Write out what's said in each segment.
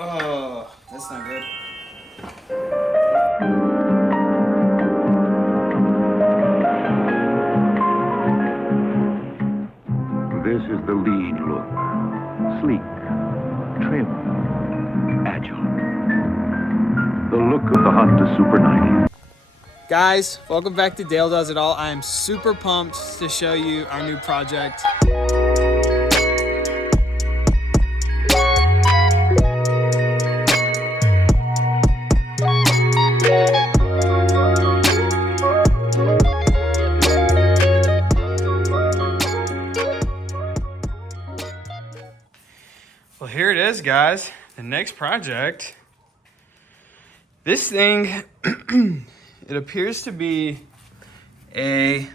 Oh, that's not good. This is the lead look. Sleek, trim, agile. The look of the Honda Super 90. Guys, welcome back to Dale Does It All. I am super pumped to show you our new project. Well, here it is, guys. The next project. This thing, it appears to be a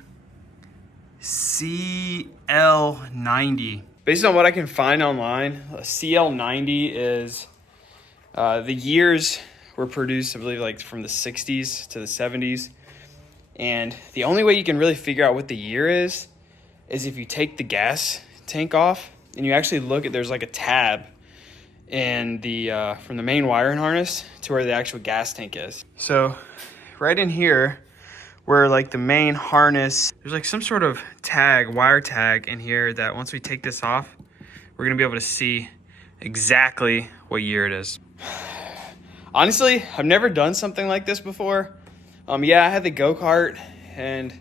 CL90. Based on what I can find online, a CL90 is, the years were produced, I believe, like from the 60s to the 70s. And the only way you can really figure out what the year is if you take the gas tank off and you actually look at, there's like a tab in the from the main wiring harness to where the actual gas tank is. So right in here where like the main harness, there's like some sort of tag, wire tag in here that once we take this off, we're gonna be able to see exactly what year it is. Honestly, I've never done something like this before. Yeah, I had the go-kart and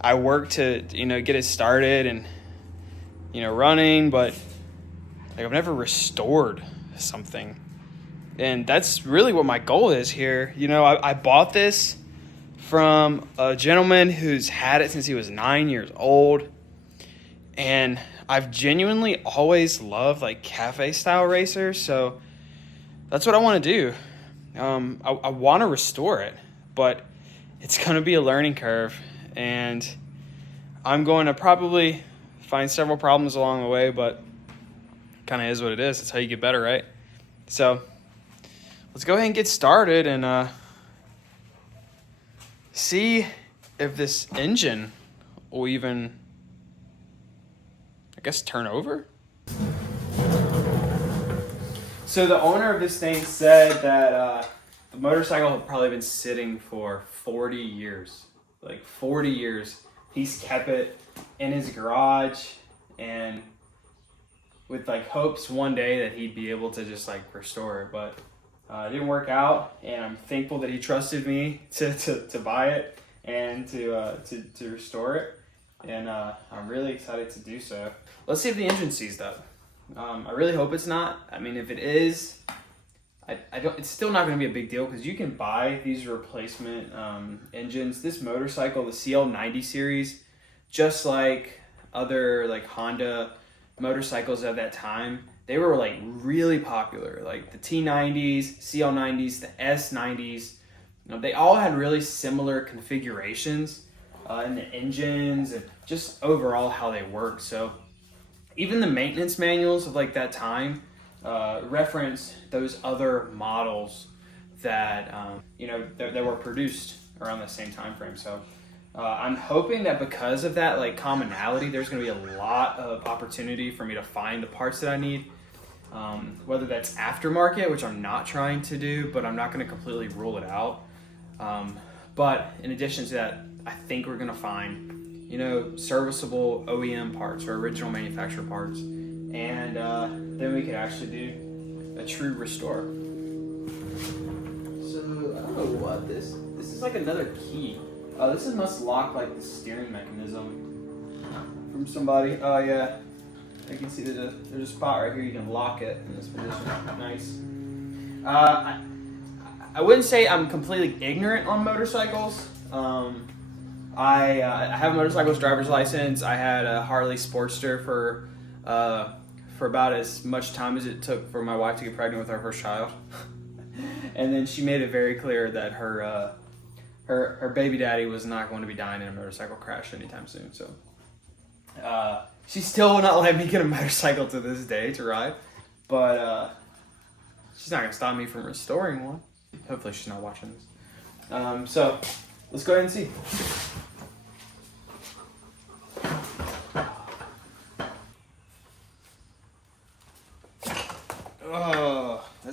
I worked to, get it started and, running, but like I've never restored something. And that's really what my goal is here. I bought this from a gentleman who's had it since he was 9 years old. And I've genuinely always loved like cafe style racers. So that's what I want to do. I want to restore it, but it's going to be a learning curve. And I'm going to probably find several problems along the way, but kind of is what it is. That's how you get better, right? So let's go ahead and get started and see if this engine will even, I guess, turn over. So the owner of this thing said that the motorcycle had probably been sitting for 40 years. Like 40 years. He's kept it in his garage and with like hopes one day that he'd be able to just like restore it, but it didn't work out. And I'm thankful that he trusted me to buy it and to restore it. And I'm really excited to do so. Let's see if the engine seized up. I really hope it's not. I mean, if it is, I don't. It's still not going to be a big deal because you can buy these replacement engines. This motorcycle, the CL90 series, just like other like Honda motorcycles at that time, they were like really popular. Like the T90s, CL90s, the S90s. They all had really similar configurations in the engines and just overall how they work. So even the maintenance manuals of like that time reference those other models that that were produced around the same time frame. So I'm hoping that because of that like commonality, there's going to be a lot of opportunity for me to find the parts that I need, whether that's aftermarket, which I'm not trying to do, but I'm not going to completely rule it out. But in addition to that, I think we're going to find serviceable OEM parts or original manufacturer parts, and then we could actually do a true restore. So I don't know what this is, like another key. This must lock like the steering mechanism from somebody. Oh yeah, I can see that there's a spot right here you can lock it in this position. Nice. I wouldn't say I'm completely ignorant on motorcycles. I have a motorcycles driver's license. I had a Harley Sportster for about as much time as it took for my wife to get pregnant with our first child. And then she made it very clear that her baby daddy was not going to be dying in a motorcycle crash anytime soon. So she still will not let me get a motorcycle to this day to ride, but she's not going to stop me from restoring one. Hopefully she's not watching this. So let's go ahead and see.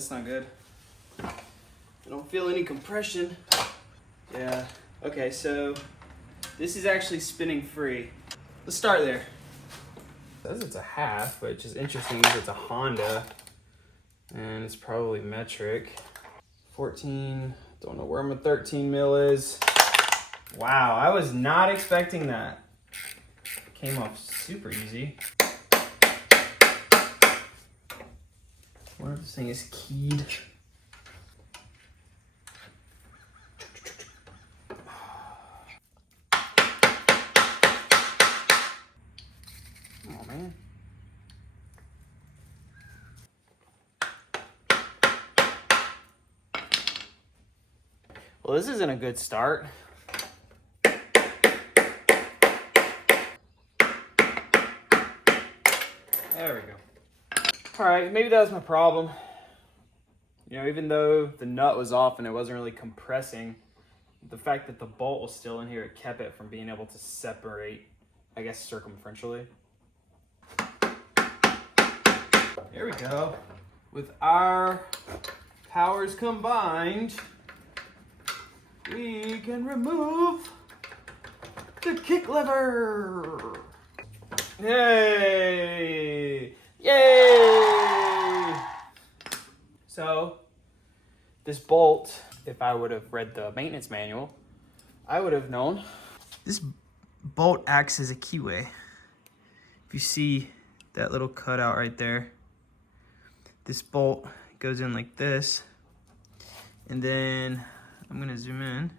that's not good. I don't feel any compression. Yeah. Okay, so this is actually spinning free. Let's start there. It says it's a half, which is interesting because it's a Honda. And it's probably metric. 14, don't know where my 13 mil is. Wow, I was not expecting that. Came off super easy. I wonder if this thing is keyed. Oh man. Well, this isn't a good start. There we go. All right, maybe that was my problem. You know, even though the nut was off and it wasn't really compressing, the fact that the bolt was still in here, it kept it from being able to separate, I guess, circumferentially. There we go. With our powers combined, we can remove the kick lever. Yay! Yay! So, this bolt, if I would have read the maintenance manual, I would have known. This bolt acts as a keyway. If you see that little cutout right there, this bolt goes in like this, and then I'm gonna zoom in.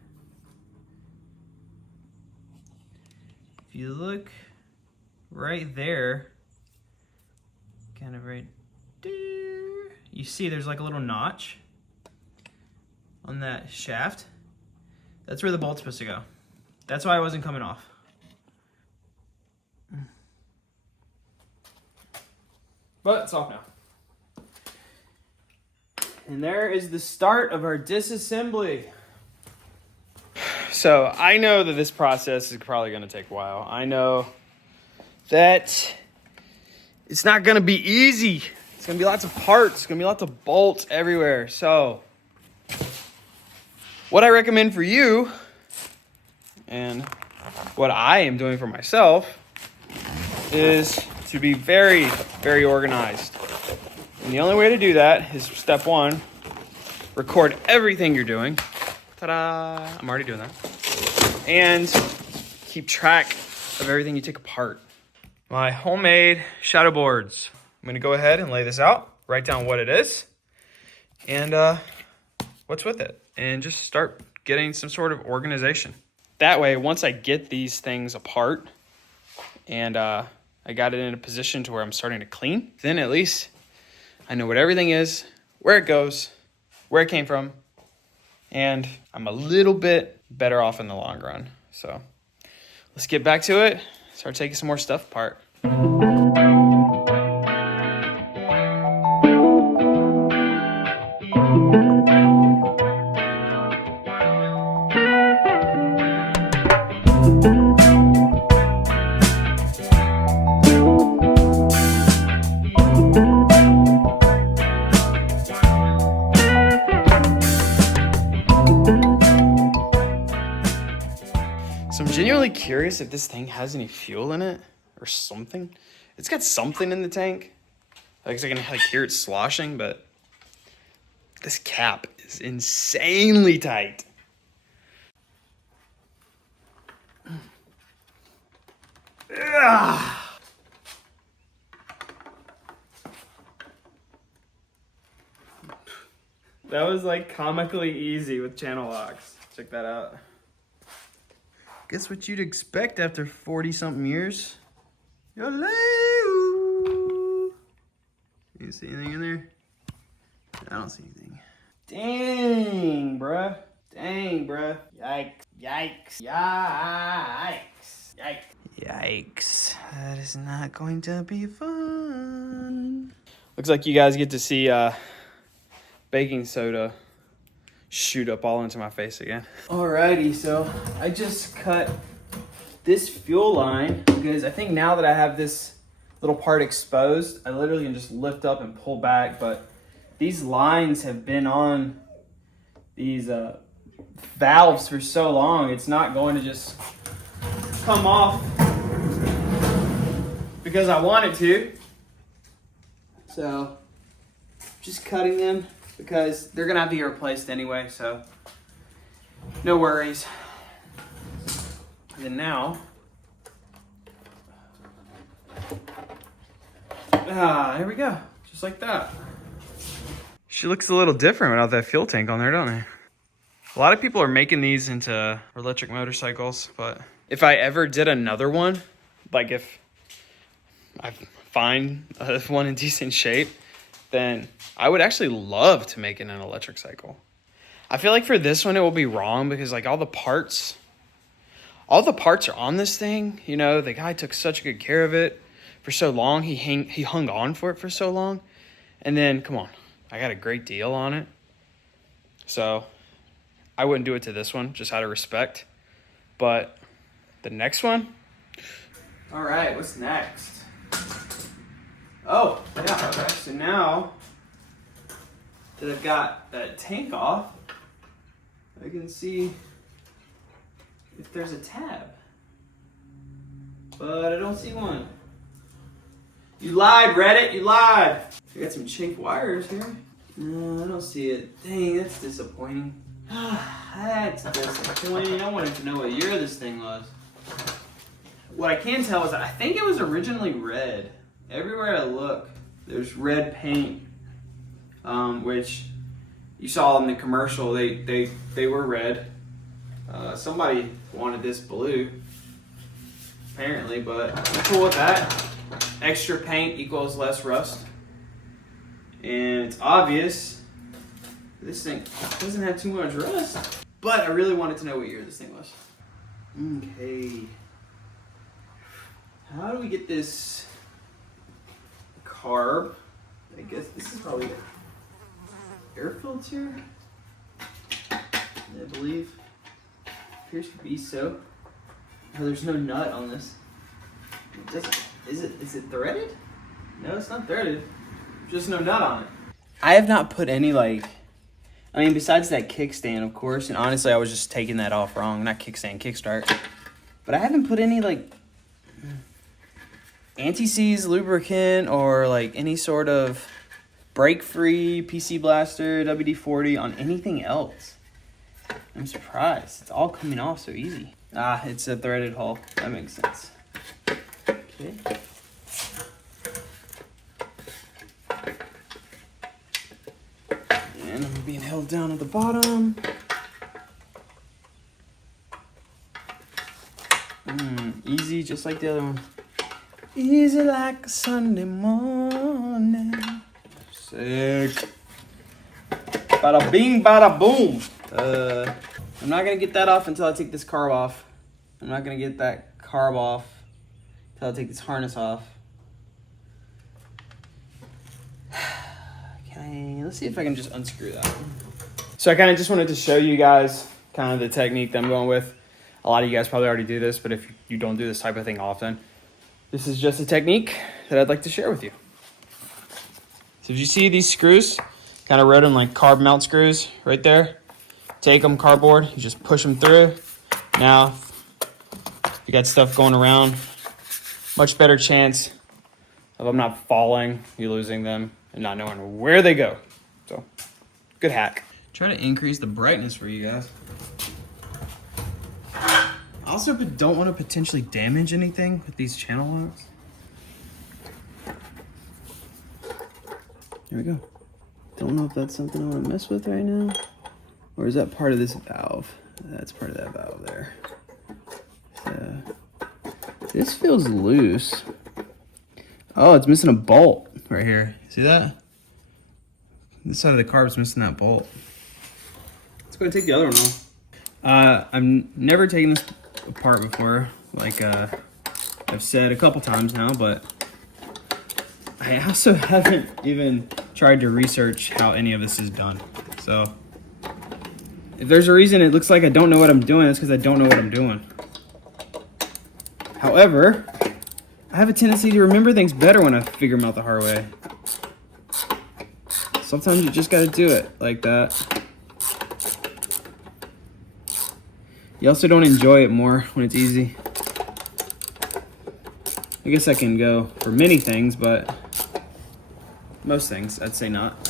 If you look right there, kind of right there, you see there's like a little notch on that shaft. That's where the bolt's supposed to go. That's why it wasn't coming off. But it's off now. And there is the start of our disassembly. So I know that this process is probably going to take a while. I know that it's not going to be easy. It's going to be lots of parts. It's going to be lots of bolts everywhere. So what I recommend for you, and what I am doing for myself, is to be very, very organized. And the only way to do that is step one, record everything you're doing. Ta-da! I'm already doing that. And keep track of everything you take apart. My homemade shadow boards. I'm gonna go ahead and lay this out, write down what it is, and what's with it, and just start getting some sort of organization. That way, once I get these things apart and I got it in a position to where I'm starting to clean, then at least I know what everything is, where it goes, where it came from, and I'm a little bit better off in the long run. So let's get back to it, start taking some more stuff apart. So I'm genuinely curious if this thing has any fuel in it or something. It's got something in the tank. I can hear it sloshing, but this cap is insanely tight. Ugh. That was like comically easy with channel locks. Check that out. Guess what you'd expect after 40-something years. Hello. You see anything in there? I don't see anything. Dang, bruh. Dang, bruh. Yikes. Yikes. Yikes. Yikes. Yikes. That is not going to be fun. Looks like you guys get to see baking soda shoot up all into my face again. Alrighty, so I just cut this fuel line because I think now that I have this little part exposed, I literally can just lift up and pull back, but these lines have been on these valves for so long, it's not going to just come off because I want it to. So just cutting them because they're gonna have to get replaced anyway, so no worries. And now, there we go, just like that. She looks a little different without that fuel tank on there, don't they? A lot of people are making these into electric motorcycles, but if I ever did another one, like if I find one in decent shape, then I would actually love to make it an electric cycle. I feel like for this one, it will be wrong because like all the parts are on this thing. You know, the guy took such good care of it for so long. He hung on for it for so long. And then, come on, I got a great deal on it. So I wouldn't do it to this one, just out of respect. But the next one? All right, what's next? Oh, yeah, okay. So now that I've got that tank off, I can see if there's a tab. But I don't see one. You lied, Reddit, you lied. I got some chinked wires here. No, I don't see it. Dang, that's disappointing. That's disappointing. I wanted to know what year this thing was. What I can tell is that I think it was originally red. Everywhere I look, there's red paint, which you saw in the commercial. They were red. Somebody wanted this blue, apparently, but I'm cool with that. Extra paint equals less rust. And it's obvious this thing doesn't have too much rust. But I really wanted to know what year this thing was. Okay. How do we get this carb? I guess this is probably the air filter, I believe. Appears to be so. Oh, there's no nut on this. Is it threaded? No, it's not threaded. Just no nut on it. I have not put any besides that kickstand, of course, and honestly, I was just taking that off wrong. Not kickstand, kickstart. But I haven't put any anti-seize lubricant or any sort of brake-free PC Blaster WD-40 on anything else. I'm surprised. It's all coming off so easy. It's a threaded hull. That makes sense. Okay. And I'm being held down at the bottom. Easy, just like the other one. Easy like a Sunday morning. Sick. Bada bing, bada boom. I'm not gonna get that off until I take this carb off. I'm not gonna get that carb off until I take this harness off. Let's see if I can just unscrew that. So I kind of just wanted to show you guys kind of the technique that I'm going with. A lot of you guys probably already do this, but if you don't do this type of thing often, this is just a technique that I'd like to share with you. So if you see these screws, kind of wrote them like carb mount screws right there. Take them cardboard, you just push them through. Now, if you got stuff going around, much better chance of them not falling, you losing them, and not knowing where they go. So, good hack. Try to increase the brightness for you guys. I also don't want to potentially damage anything with these channel locks. Here we go. Don't know if that's something I want to mess with right now. Or is that part of this valve? That's part of that valve there. So, this feels loose. Oh, it's missing a bolt right here. See that? This side of the carb's missing that bolt. Let's go ahead and take the other one off. I've never taken this apart before, like I've said a couple times now, but I also haven't even tried to research how any of this is done. So if there's a reason it looks like I don't know what I'm doing, it's because I don't know what I'm doing. However, I have a tendency to remember things better when I figure them out the hard way. Sometimes you just gotta do it like that. You also don't enjoy it more when it's easy. I guess I can go for many things, but most things, I'd say not.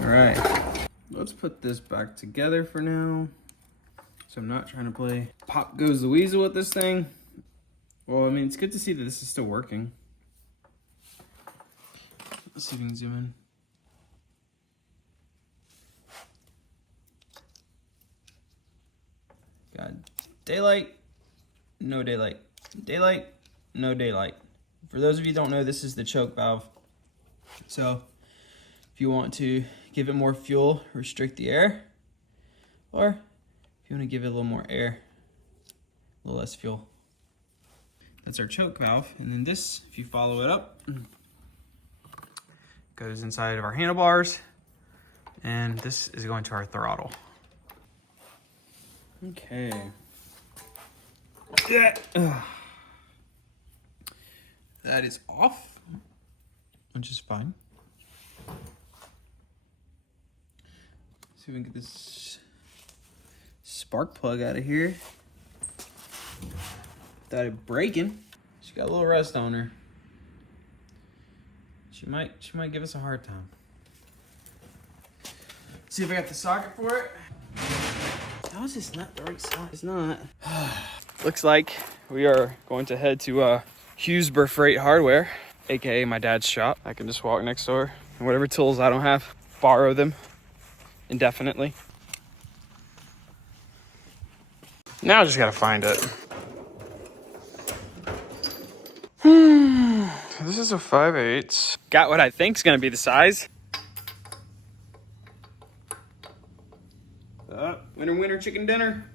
All right, let's put this back together for now. So I'm not trying to play Pop Goes the Weasel with this thing. Well, I mean, it's good to see that this is still working. Let's see if we can zoom in. Got daylight, no daylight. Daylight, no daylight. For those of you who don't know, this is the choke valve. So if you want to give it more fuel, restrict the air. Or if you want to give it a little more air, a little less fuel. That's our choke valve. And then this, if you follow it up, goes inside of our handlebars. And this is going to our throttle. Okay. Yeah. That is off, which is fine. See if we can get this spark plug out of here without it breaking. She got a little rust on her. She might give us a hard time. See if I got the socket for it. How is this not the right size? It's not. Looks like we are going to head to Hughesburg Freight Hardware, aka my dad's shop. I can just walk next door and whatever tools I don't have, borrow them indefinitely. Now I just gotta find it. This is a 5/8. Got what I think is gonna be the size. Winner, chicken dinner.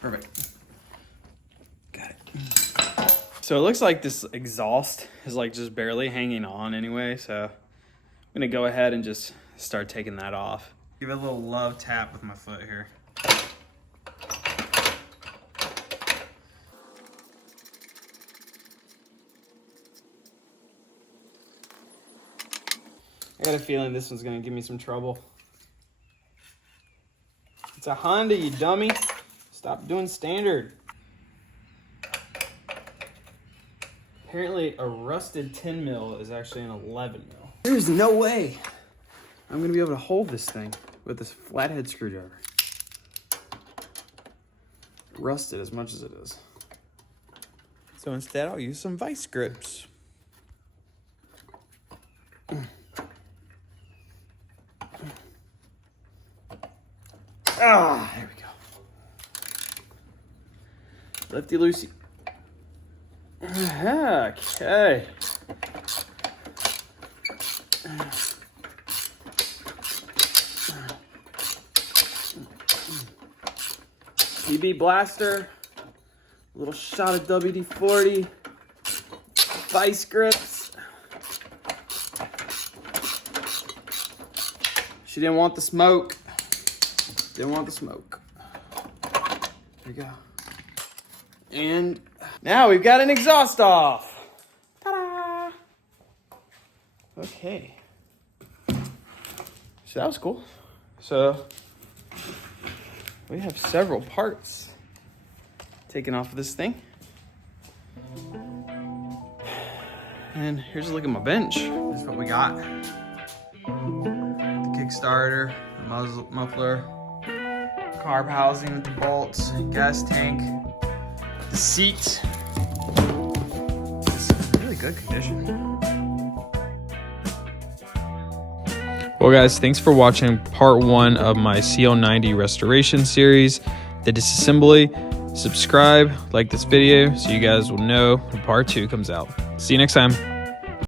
Perfect. Got it. So it looks like this exhaust is like just barely hanging on anyway, so I'm gonna go ahead and just start taking that off. Give it a little love tap with my foot here. I got a feeling this one's gonna give me some trouble. It's a Honda, you dummy. Stop doing standard. Apparently a rusted 10 mil is actually an 11 mil. There's no way I'm gonna be able to hold this thing with this flathead screwdriver. Rusted as much as it is. So instead I'll use some vice grips. Ah, there we go. Lefty loosey. Okay. PB blaster. A little shot of WD-40. Vice grips. She didn't want the smoke. Didn't want the smoke. There we go. And now we've got an exhaust off. Ta-da! Okay. So that was cool. So we have several parts taken off of this thing. And here's a look at my bench. This is what we got. The kickstarter, the muffler, carb housing with the bolts, gas tank, the seat. It's in really good condition. Well guys, thanks for watching part 1 of my CL90 restoration series, the disassembly. Subscribe, like this video so you guys will know when part 2 comes out. See you next time.